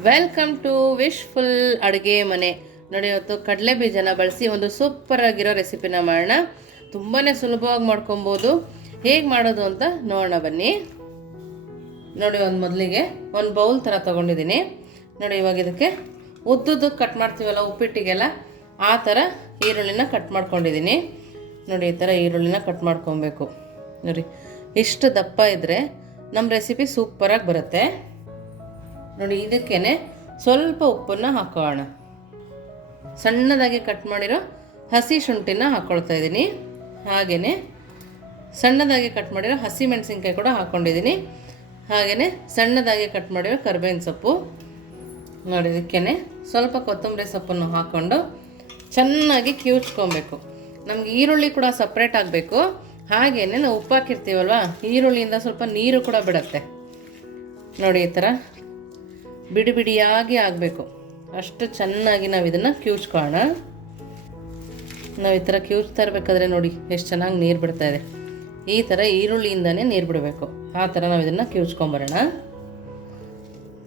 Welcome to wishful ಅಡುಗೆ ಮನೆ. ನೋಡಿ, ಇವತ್ತು ಕಡಲೆ ಬೀಜನ ಬಳಸಿ ಒಂದು ಸೂಪರ್ ಆಗಿರೋ ರೆಸಿಪಿನ ಮಾಡೋಣ. ತುಂಬಾ ಸುಲಭವಾಗಿ ಮಾಡ್ಕೊಬೋದು. ಹೇಗೆ ಮಾಡೋದು ಅಂತ ನೋಡೋಣ, ಬನ್ನಿ. ನೋಡಿ, ಒಂದು ಮೊದಲಿಗೆ ಒಂದು ಬೌಲ್ ಥರ ತೊಗೊಂಡಿದ್ದೀನಿ. ನೋಡಿ, ಇವಾಗ ಇದಕ್ಕೆ ಉದ್ದುದ್ದು ಕಟ್ ಮಾಡ್ತೀವಲ್ಲ, ಉಪ್ಪಿಟ್ಟಿಗೆಲ್ಲ, ಆ ಥರ ಈರುಳ್ಳಿನ ಕಟ್ ಮಾಡ್ಕೊಂಡಿದ್ದೀನಿ. ನೋಡಿ, ಈ ಥರ ಈರುಳ್ಳಿನ ಕಟ್ ಮಾಡ್ಕೊಬೇಕು. ನೋಡಿ, ಇಷ್ಟು ದಪ್ಪ ಇದ್ದರೆ ನಮ್ಮ ರೆಸಿಪಿ ಸೂಪರಾಗಿ ಬರುತ್ತೆ. ನೋಡಿ, ಇದಕ್ಕೇನೆ ಸ್ವಲ್ಪ ಉಪ್ಪನ್ನು ಹಾಕೋಣ. ಸಣ್ಣದಾಗಿ ಕಟ್ ಮಾಡಿರೋ ಹಸಿ ಶುಂಠಿನ ಹಾಕ್ಕೊಳ್ತಾ ಇದ್ದೀನಿ. ಹಾಗೆಯೇ ಸಣ್ಣದಾಗಿ ಕಟ್ ಮಾಡಿರೋ ಹಸಿ ಮೆಣಸಿನ್ಕಾಯಿ ಕೂಡ ಹಾಕ್ಕೊಂಡಿದ್ದೀನಿ ಹಾಗೆಯೇ ಸಣ್ಣದಾಗಿ ಕಟ್ ಮಾಡಿರೋ ಕರ್ಬೇವಿನ ಸೊಪ್ಪು. ನೋಡಿ, ಇದಕ್ಕೇನೆ ಸ್ವಲ್ಪ ಕೊತ್ತಂಬರಿ ಸೊಪ್ಪನ್ನು ಹಾಕ್ಕೊಂಡು ಚೆನ್ನಾಗಿ ಕಿವುಚ್ಕೊಬೇಕು. ನಮ್ಗೆ ಈರುಳ್ಳಿ ಕೂಡ ಸಪ್ರೇಟ್ ಆಗಬೇಕು. ಹಾಗೆಯೇ ನಾವು ಉಪ್ಪು ಹಾಕಿರ್ತೀವಲ್ವ, ಈರುಳ್ಳಿಯಿಂದ ಸ್ವಲ್ಪ ನೀರು ಕೂಡ ಬಿಡುತ್ತೆ. ನೋಡಿ, ಈ ಥರ ಬಿಡಿ ಬಿಡಿಯಾಗಿ ಆಗಬೇಕು. ಅಷ್ಟು ಚೆನ್ನಾಗಿ ನಾವು ಇದನ್ನು ಕ್ಯೂಚ್ಕೋಣ ನಾವು ಈ ಥರ ಕ್ಯೂಚ್ತಾ ಇರಬೇಕಾದ್ರೆ ನೋಡಿ ಎಷ್ಟು ಚೆನ್ನಾಗಿ ನೀರು ಬಿಡ್ತಾ ಇದೆ. ಈ ಥರ ಈರುಳ್ಳಿಯಿಂದನೇ ನೀರು ಬಿಡಬೇಕು. ಆ ಥರ ನಾವು ಇದನ್ನು ಕಿವುಚ್ಕೊಂಬರೋಣ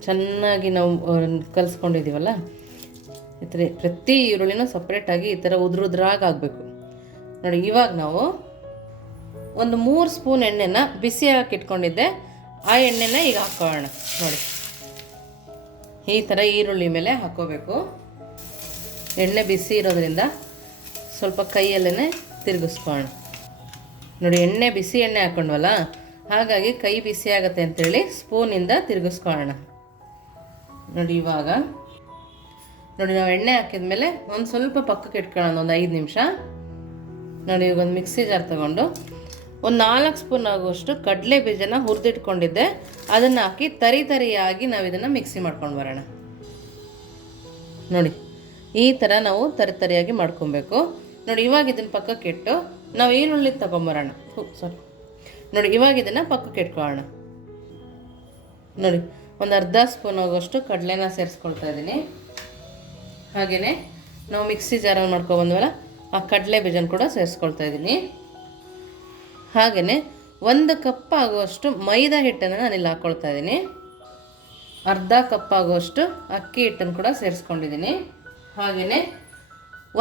ಚೆನ್ನಾಗಿ ನಾವು ಕಲಿಸ್ಕೊಂಡಿದ್ದೀವಲ್ಲ ಈ ಥರ ಪ್ರತಿ ಈರುಳ್ಳಿನೂ ಸಪ್ರೇಟಾಗಿ ಈ ಥರ ಉದ್ರುದ್ರಾಗಿ ಆಗಬೇಕು. ನೋಡಿ ಇವಾಗ ನಾವು ಒಂದು ಮೂರು ಸ್ಪೂನ್ ಎಣ್ಣೆನ ಬಿಸಿ ಹಾಕಿಟ್ಕೊಂಡಿದ್ದೆ ಆ ಎಣ್ಣೆನ ಈಗ ಹಾಕೋಣ ನೋಡಿ. ಈ ಥರ ಈರುಳ್ಳಿ ಮೇಲೆ ಹಾಕೋಬೇಕು. ಎಣ್ಣೆ ಬಿಸಿ ಇರೋದ್ರಿಂದ ಸ್ವಲ್ಪ ಕೈಯಲ್ಲೇ ತಿರುಗಿಸ್ಕೊಳ್ಳೋಣ. ನೋಡಿ, ಎಣ್ಣೆ ಬಿಸಿ ಎಣ್ಣೆ ಹಾಕ್ಕೊಂಡ್ವಲ್ಲ ಹಾಗಾಗಿ ಕೈ ಬಿಸಿ ಆಗುತ್ತೆ ಅಂತೇಳಿ ಸ್ಪೂನಿಂದ ತಿರುಗಿಸ್ಕೊಳ್ಳೋಣ. ನೋಡಿ, ಇವಾಗ. ನೋಡಿ, ನಾವು ಎಣ್ಣೆ ಹಾಕಿದ್ಮೇಲೆ ಒಂದು ಸ್ವಲ್ಪ ಪಕ್ಕಕ್ಕೆ ಇಟ್ಕೊಳ್ಳೋಣ, ಒಂದು ಐದು ನಿಮಿಷ. ನೋಡಿ, ಇವಾಗ ಒಂದು ಮಿಕ್ಸಿ ಜಾರ್ ತಗೊಂಡು ಒಂದು ನಾಲ್ಕು ಸ್ಪೂನ್ ಆಗುವಷ್ಟು ಕಡಲೆ ಬೀಜನ ಹುರಿದಿಟ್ಕೊಂಡಿದ್ದೆ. ಅದನ್ನು ಹಾಕಿ ತರಿ ತರಿಯಾಗಿ ನಾವು ಇದನ್ನು ಮಿಕ್ಸಿ ಮಾಡ್ಕೊಂಡು ಬರೋಣ. ನೋಡಿ, ಈ ಥರ ನಾವು ತರಿ ತರಿಯಾಗಿ ಮಾಡ್ಕೊಬೇಕು. ನೋಡಿ, ಇವಾಗ ಇದನ್ನು ಪಕ್ಕಕ್ಕೆ ಇಟ್ಟು ನಾವು ಈರುಳ್ಳಿ ತಗೊಂಬರೋಣ. ಸಾರಿ ನೋಡಿ, ಇವಾಗ ಇದನ್ನು ಪಕ್ಕಕ್ಕೆ ಇಟ್ಕೊಳ್ಳೋಣ. ನೋಡಿ, ಒಂದು ಅರ್ಧ ಸ್ಪೂನ್ ಆಗುವಷ್ಟು ಕಡಲೆನ ಸೇರಿಸ್ಕೊಳ್ತಾ ಇದ್ದೀನಿ ಹಾಗೆಯೇ ನಾವು ಮಿಕ್ಸಿ ಜಾರಲ್ಲಿ ಮಾಡ್ಕೊಬಂದ್ವಲ್ಲ, ಆ ಕಡಲೆ ಬೀಜನ ಕೂಡ ಸೇರಿಸ್ಕೊಳ್ತಾ ಇದ್ದೀನಿ ಹಾಗೆಯೇ ಒಂದು ಕಪ್ ಆಗುವಷ್ಟು ಮೈದಾ ಹಿಟ್ಟನ್ನು ನಾನಿಲ್ಲಿ ಹಾಕ್ಕೊಳ್ತಾ ಇದ್ದೀನಿ. ಅರ್ಧ ಕಪ್ ಆಗುವಷ್ಟು ಅಕ್ಕಿ ಹಿಟ್ಟನ್ನು ಕೂಡ ಸೇರಿಸ್ಕೊಂಡಿದ್ದೀನಿ. ಹಾಗೆಯೇ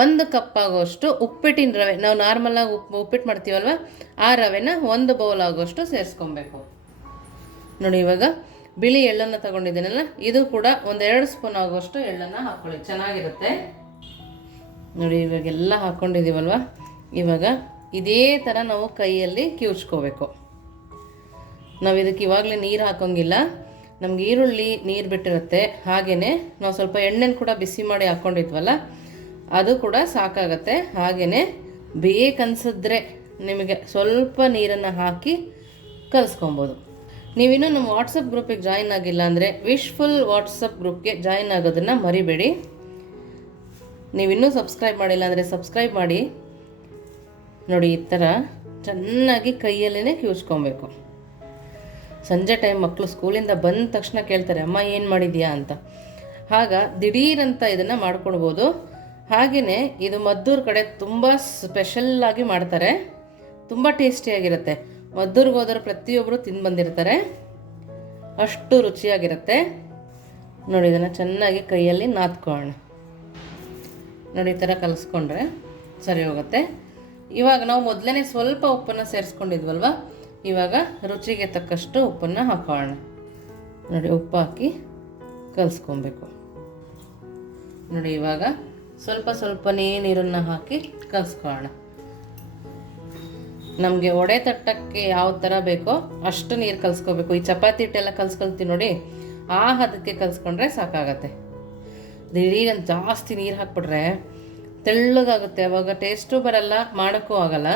ಒಂದು ಕಪ್ ಆಗುವಷ್ಟು ಉಪ್ಪಿಟ್ಟಿನ ರವೆ, ನಾವು ನಾರ್ಮಲಾಗಿ ಉಪ್ಪು, ಉಪ್ಪಿಟ್ಟು ಮಾಡ್ತೀವಲ್ವ, ಆ ರವೆನ ಒಂದು ಬೌಲ್ ಆಗುವಷ್ಟು ಸೇರಿಸ್ಕೊಬೇಕು. ನೋಡಿ ಇವಾಗ ಬಿಳಿ ಎಳ್ಳನ್ನು ತಗೊಂಡಿದ್ದೀನಲ್ಲ, ಇದು ಕೂಡ ಒಂದೆರಡು ಸ್ಪೂನ್ ಆಗುವಷ್ಟು ಎಳ್ಳನ್ನು ಹಾಕ್ಕೊಳ್ಳಿ ಚೆನ್ನಾಗಿರುತ್ತೆ. ನೋಡಿ ಇವಾಗೆಲ್ಲ ಹಾಕ್ಕೊಂಡಿದ್ದೀವಲ್ವ ಇವಾಗ ಇದೇ ಥರ ನಾವು ಕೈಯಲ್ಲಿ ಕಿವುಚ್ಕೋಬೇಕು. ನಾವು ಇದಕ್ಕೆ ಇವಾಗಲೇ ನೀರು ಹಾಕೋಂಗಿಲ್ಲ. ನಮ್ಗೆ ಈರುಳ್ಳಿ ನೀರು ಬಿಟ್ಟಿರುತ್ತೆ. ಹಾಗೆಯೇ ನಾವು ಸ್ವಲ್ಪ ಎಣ್ಣೆನ ಕೂಡ ಬಿಸಿ ಮಾಡಿ ಹಾಕ್ಕೊಂಡಿದ್ವಲ್ಲ ಅದು ಕೂಡ ಸಾಕಾಗತ್ತೆ. ಹಾಗೆಯೇ ಬೇಕನ್ಸಿದ್ರೆ ನಿಮಗೆ ಸ್ವಲ್ಪ ನೀರನ್ನು ಹಾಕಿ ಕಲಿಸ್ಕೊಬೋದು. ನೀವಿನ್ನೂ ನಮ್ಮ ವಾಟ್ಸಪ್ ಗ್ರೂಪಿಗೆ ಜಾಯಿನ್ ಆಗಿಲ್ಲ ಅಂದರೆ ವಿಶ್ಫುಲ್ ವಾಟ್ಸಪ್ ಗ್ರೂಪ್ಗೆ ಜಾಯಿನ್ ಆಗೋದನ್ನು ಮರಿಬೇಡಿ. ನೀವಿನ್ನೂ ಸಬ್ಸ್ಕ್ರೈಬ್ ಮಾಡಿಲ್ಲ ಅಂದರೆ ಸಬ್ಸ್ಕ್ರೈಬ್ ಮಾಡಿ. ನೋಡಿ, ಈ ಥರ ಚೆನ್ನಾಗಿ ಕೈಯಲ್ಲೇ ಕಿವಿಸ್ಕೊಬೇಕು ಸಂಜೆ ಟೈಮ್ ಮಕ್ಕಳು ಸ್ಕೂಲಿಂದ ಬಂದ ತಕ್ಷಣ ಕೇಳ್ತಾರೆ, ಅಮ್ಮ, ಏನು ಮಾಡಿದ್ಯಾ? ಅಂತ. ಆಗ ದಿಢೀರಂತ ಇದನ್ನು ಮಾಡ್ಕೊಳ್ಬೋದು. ಹಾಗೆಯೇ ಇದು ಮದ್ದೂರು ಕಡೆ ತುಂಬ ಸ್ಪೆಷಲ್ಲಾಗಿ ಮಾಡ್ತಾರೆ. ತುಂಬ ಟೇಸ್ಟಿಯಾಗಿರುತ್ತೆ ಮದ್ದೂರಿಗೆ ಪ್ರತಿಯೊಬ್ಬರು ತಿಂದು ಬಂದಿರ್ತಾರೆ. ಅಷ್ಟು ರುಚಿಯಾಗಿರುತ್ತೆ. ನೋಡಿ, ಇದನ್ನು ಚೆನ್ನಾಗಿ ಕೈಯಲ್ಲಿ ನಾದ್ಕೊಳ್ಳೋಣ. ನೋಡಿ, ಈ ಥರ ಕಲಿಸ್ಕೊಂಡ್ರೆ ಸರಿ ಹೋಗುತ್ತೆ. ಇವಾಗ ನಾವು ಮೊದಲನೇ ಸ್ವಲ್ಪ ಉಪ್ಪನ್ನು ಸೇರಿಸ್ಕೊಂಡಿದ್ವಲ್ವ? ಇವಾಗ ರುಚಿಗೆ ತಕ್ಕಷ್ಟು ಉಪ್ಪನ್ನು ಹಾಕೋಣ. ನೋಡಿ, ಉಪ್ಪು ಹಾಕಿ ಕಲಿಸ್ಕೊಬೇಕು. ನೋಡಿ, ಇವಾಗ ಸ್ವಲ್ಪ ಸ್ವಲ್ಪನೇ ನೀರನ್ನು ಹಾಕಿ ಕಲಿಸ್ಕೊಳ್ಳೋಣ ನಮಗೆ ಒಡೆ ತಟ್ಟಕ್ಕೆ ಯಾವ ಥರ ಬೇಕೋ ಅಷ್ಟು ನೀರು ಕಲಿಸ್ಕೋಬೇಕು. ಈ ಚಪಾತಿ ಹಿಟ್ಟೆಲ್ಲ ಕಲಿಸ್ಕೊಳ್ತೀವಿ ನೋಡಿ, ಆ ಹದಕ್ಕೆ ಕಲಿಸ್ಕೊಂಡ್ರೆ ಸಾಕಾಗತ್ತೆ. ದಿಢೀರಂತ ಜಾಸ್ತಿ ನೀರು ಹಾಕ್ಬಿಟ್ರೆ ತೆಳ್ಳಗಾಗುತ್ತೆ, ಅವಾಗ ಟೇಸ್ಟು ಬರಲ್ಲ, ಮಾಡೋಕ್ಕೂ ಆಗಲ್ಲ.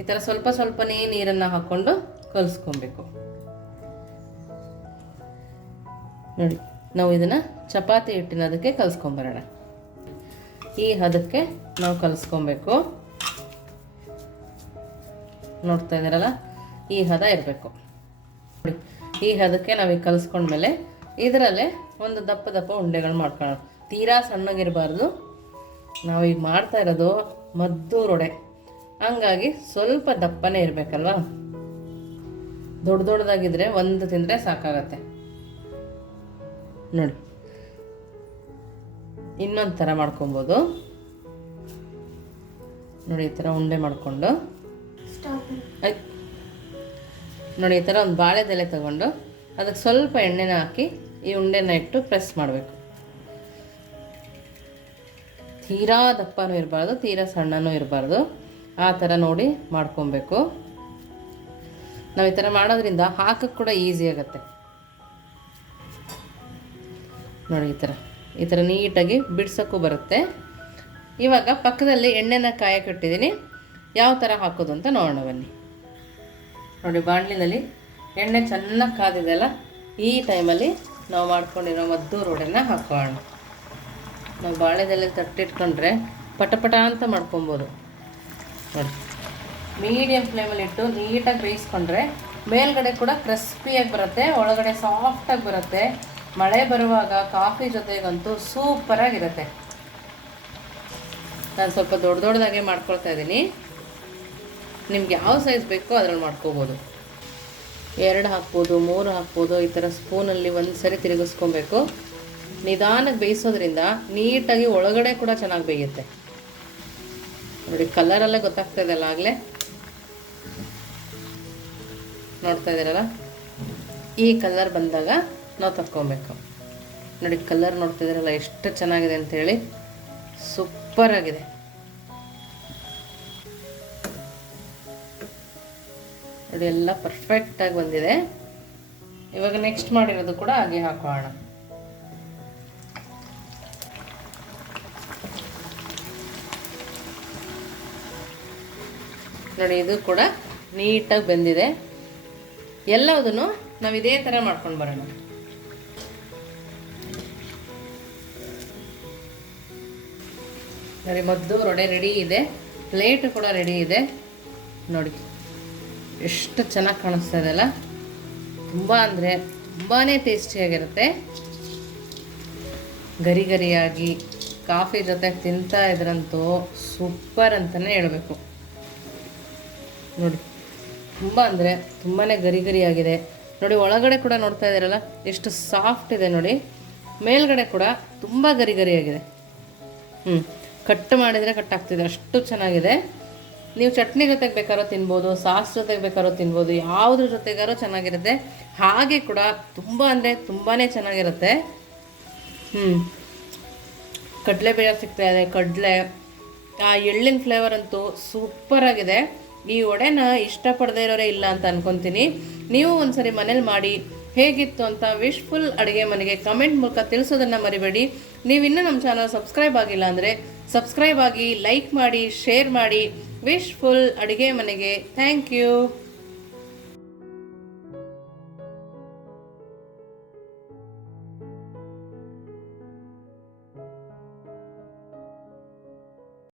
ಈ ಥರ ಸ್ವಲ್ಪ ಸ್ವಲ್ಪನೇ ನೀರನ್ನು ಹಾಕ್ಕೊಂಡು ಕಲಿಸ್ಕೊಬೇಕು. ನೋಡಿ, ನಾವು ಇದನ್ನು ಚಪಾತಿ ಹಿಟ್ಟಿನ ಅದಕ್ಕೆ ಕಲಿಸ್ಕೊಂಬರೋಣ. ಈ ಹದಕ್ಕೆ ನಾವು ಕಲಿಸ್ಕೊಬೇಕು. ನೋಡ್ತಾ ಇದ್ದೀರಲ್ಲ, ಈ ಹದ ಇರಬೇಕು. ನೋಡಿ, ಈ ಹದಕ್ಕೆ ನಾವೀಗ ಕಲಿಸ್ಕೊಂಡ್ಮೇಲೆ ಇದರಲ್ಲೇ ಒಂದು ದಪ್ಪ ದಪ್ಪ ಉಂಡೆಗಳು ಮಾಡ್ಕೊಳ್ಳೋಣ. ತೀರಾ ಸಣ್ಣಗಿರಬಾರ್ದು. ನಾವೀಗ ಮಾಡ್ತಾ ಇರೋದು ಮದ್ದು ರೊಡೆ. ಹಂಗಾಗಿ ಸ್ವಲ್ಪ ದಪ್ಪನೇ ಇರಬೇಕಲ್ವಾ? ದೊಡ್ಡ ದೊಡ್ಡದಾಗಿದ್ದರೆ ಒಂದು ತಿಂದರೆ ಸಾಕಾಗತ್ತೆ. ನೋಡಿ. ಇನ್ನೊಂದು ಥರ ಮಾಡ್ಕೊಬೋದು. ನೋಡಿ, ಈ ಥರ ಉಂಡೆ ಮಾಡಿಕೊಂಡು. ಆಯ್ತು. ನೋಡಿ, ಈ ಥರ ಒಂದು ಬಾಳೆದೆಲೆ ತಗೊಂಡು ಅದಕ್ಕೆ ಸ್ವಲ್ಪ ಎಣ್ಣೆನ ಹಾಕಿ ಈ ಉಂಡೆನ ಇಟ್ಟು ಪ್ರೆಸ್ ಮಾಡಬೇಕು. ತೀರಾ ದಪ್ಪನೂ ಇರಬಾರ್ದು, ತೀರಾ ಸಣ್ಣನೂ ಇರಬಾರ್ದು. ಆ ಥರ ನೋಡಿ ಮಾಡ್ಕೊಬೇಕು. ನಾವು ಈ ಥರ ಮಾಡೋದ್ರಿಂದ ಹಾಕಕ್ಕೆ ಕೂಡ ಈಸಿ ಆಗುತ್ತೆ. ನೋಡಿ ಈ ಥರ ಈ ಥರ ನೀಟಾಗಿ ಬಿಡ್ಸೋಕ್ಕೂ ಬರುತ್ತೆ. ಇವಾಗ ಪಕ್ಕದಲ್ಲಿ ಎಣ್ಣೆನ ಕಾಯಕ್ಕಿಟ್ಟಿದ್ದೀನಿ ಯಾವ ಥರ ಹಾಕೋದು ಅಂತ ನೋಡೋಣ ಬನ್ನಿ. ನೋಡಿ ಬಾಣಲಿನಲ್ಲಿ ಎಣ್ಣೆ ಚೆನ್ನಾಗಿ ಕಾದಿದೆಯಲ್ಲ, ಈ ಟೈಮಲ್ಲಿ ನಾವು ಮಾಡ್ಕೊಂಡಿರೋ ಮದ್ದು ರೋಡನ್ನ ಹಾಕೋಣ. ನಾವು ಬಾಳೆದೆಲೆ ತಟ್ಟಿಟ್ಕೊಂಡ್ರೆ ಪಟಪಟ ಅಂತ ಮಾಡ್ಕೊಬೋದು. ನೋಡಿ. ಮೀಡಿಯಮ್ ಫ್ಲೇಮಲ್ಲಿ ಇಟ್ಟು ನೀಟಾಗಿ ಬೇಯಿಸ್ಕೊಂಡ್ರೆ ಮೇಲ್ಗಡೆ ಕೂಡ ಕ್ರಿಸ್ಪಿಯಾಗಿ ಬರುತ್ತೆ, ಒಳಗಡೆ ಸಾಫ್ಟಾಗಿ ಬರುತ್ತೆ, ಮಳೆ ಬರುವಾಗ ಕಾಫಿ ಜೊತೆಗಂತೂ ಸೂಪರಾಗಿರುತ್ತೆ. ನಾನು ಸ್ವಲ್ಪ ದೊಡ್ಡ ದೊಡ್ಡದಾಗೆ ಮಾಡ್ಕೊಳ್ತಾ ಇದ್ದೀನಿ. ನಿಮ್ಗೆ ಯಾವ ಸೈಜ್ ಬೇಕೋ ಅದ್ರಲ್ಲಿ ಮಾಡ್ಕೋಬೋದು. ಎರಡು ಹಾಕ್ಬೋದು, ಮೂರು ಹಾಕ್ಬೋದು, ಈ ಥರ ಸ್ಪೂನಲ್ಲಿ ಒಂದು ಸರಿ ತಿರುಗಿಸ್ಕೊಬೇಕು. ನಿಧಾನಕ್ಕೆ ಬೇಯಿಸೋದ್ರಿಂದ ನೀಟಾಗಿ ಒಳಗಡೆ ಕೂಡ ಚೆನ್ನಾಗಿ ಬೇಯುತ್ತೆ. ನೋಡಿ ಕಲರಲ್ಲೇ ಗೊತ್ತಾಗ್ತಾ ಇದೆ ಆಗಲೇ? ನೋಡ್ತಾ ಇದ್ದೀರಲ್ಲ? ಈ ಕಲರ್ ಬಂದಾಗ ನಾವು ತಕ್ಕೊಬೇಕು. ನೋಡಿ ಕಲರ್ ನೋಡ್ತಾ ಇದ್ದೀರಲ್ಲ, ಎಷ್ಟು ಚೆನ್ನಾಗಿದೆ ಅಂಥೇಳಿ ಸೂಪರ್ ಆಗಿದೆ. ನೋಡಿ ಎಲ್ಲ ಪರ್ಫೆಕ್ಟಾಗಿ ಬಂದಿದೆ. ಇವಾಗ ನೆಕ್ಸ್ಟ್ ಮಾಡಿರೋದು ಕೂಡ ಹಾಗೆ ಹಾಕೋಣ. ನೋಡಿ ಇದು ಕೂಡ ನೀಟಾಗಿ ಬೆಂದಿದೆ. ಎಲ್ಲದನ್ನು ನಾವು ಇದೇ ಥರ ಮಾಡ್ಕೊಂಡು ಬರೋಣ. ನೋಡಿ ಮದ್ದು, ರೊಡೆ ರೆಡಿ ಇದೆ. ಪ್ಲೇಟ್ ಕೂಡ ರೆಡಿ ಇದೆ. ನೋಡಿ, ಎಷ್ಟು ಚೆನ್ನಾಗಿ ಕಾಣಿಸ್ತಾ ಇದೆಯಲ್ಲ ತುಂಬ ಅಂದರೆ ತುಂಬಾ ಟೇಸ್ಟಿಯಾಗಿರುತ್ತೆ ಗರಿ ಗರಿಯಾಗಿ ಕಾಫಿ ಜೊತೆ ತಿಂತಾ ಇದ್ರಂತೂ ಸೂಪರ್ ಅಂತಲೇ ಹೇಳಬೇಕು. ನೋಡಿ. ತುಂಬ ಅಂದರೆ ತುಂಬಾ ಗರಿ ಗರಿಯಾಗಿದೆ ನೋಡಿ, ಒಳಗಡೆ ಕೂಡ ನೋಡ್ತಾ ಇದ್ದೀರಲ್ಲ, ಎಷ್ಟು ಸಾಫ್ಟ್ ಇದೆ ನೋಡಿ. ಮೇಲ್ಗಡೆ ಕೂಡ ತುಂಬ ಗರಿ ಗರಿಯಾಗಿದೆ ಹ್ಞೂ ಕಟ್ ಮಾಡಿದರೆ ಕಟ್ ಆಗ್ತಿದೆ, ಅಷ್ಟು ಚೆನ್ನಾಗಿದೆ. ನೀವು ಚಟ್ನಿ ಜೊತೆಗೆ ಬೇಕಾದ್ರೂ ತಿನ್ಬೋದು, ಸಾಸ್ ಜೊತೆಗೆ ಬೇಕಾದ್ರೂ ತಿನ್ಬೋದು, ಯಾವುದ್ರ ಜೊತೆಗಾದ್ರೂ ಚೆನ್ನಾಗಿರುತ್ತೆ. ಹಾಗೆ ಕೂಡ ತುಂಬ ಅಂದರೆ ತುಂಬಾ ಚೆನ್ನಾಗಿರುತ್ತೆ. ಹ್ಞೂ ಕಡಲೆ ಬೀಜ ಸಿಗ್ತಾ ಇದೆ, ಕಡಲೆ. ಆ ಎಳ್ಳಿನ ಫ್ಲೇವರ್ ಅಂತೂ ಸೂಪರಾಗಿದೆ ಈ ಒಡೆನ ಇಷ್ಟಪಡದೇ ಇರೋರೇ ಇಲ್ಲ ಅಂತ ಅನ್ಕೊಂತೀನಿ. ನೀವು ಒಂದ್ಸರಿ ಮನೇಲಿ ಮಾಡಿ, ಹೇಗಿತ್ತು ಅಂತ ವಿಶ್ಫುಲ್ ಅಡುಗೆ ಮನೆಗೆ ಕಮೆಂಟ್ ಮೂಲಕ ತಿಳಿಸೋದನ್ನು ಮರಿಬೇಡಿ. ನೀವು ಇನ್ನೂ ನಮ್ಮ ಚಾನಲ್ ಸಬ್ಸ್ಕ್ರೈಬ್ ಆಗಿಲ್ಲ ಅಂದರೆ ಸಬ್ಸ್ಕ್ರೈಬ್ ಆಗಿ ಲೈಕ್ ಮಾಡಿ ಶೇರ್ ಮಾಡಿ. ವಿಶ್ಫುಲ್ ಅಡುಗೆ ಮನೆಗೆ ಥ್ಯಾಂಕ್ ಯು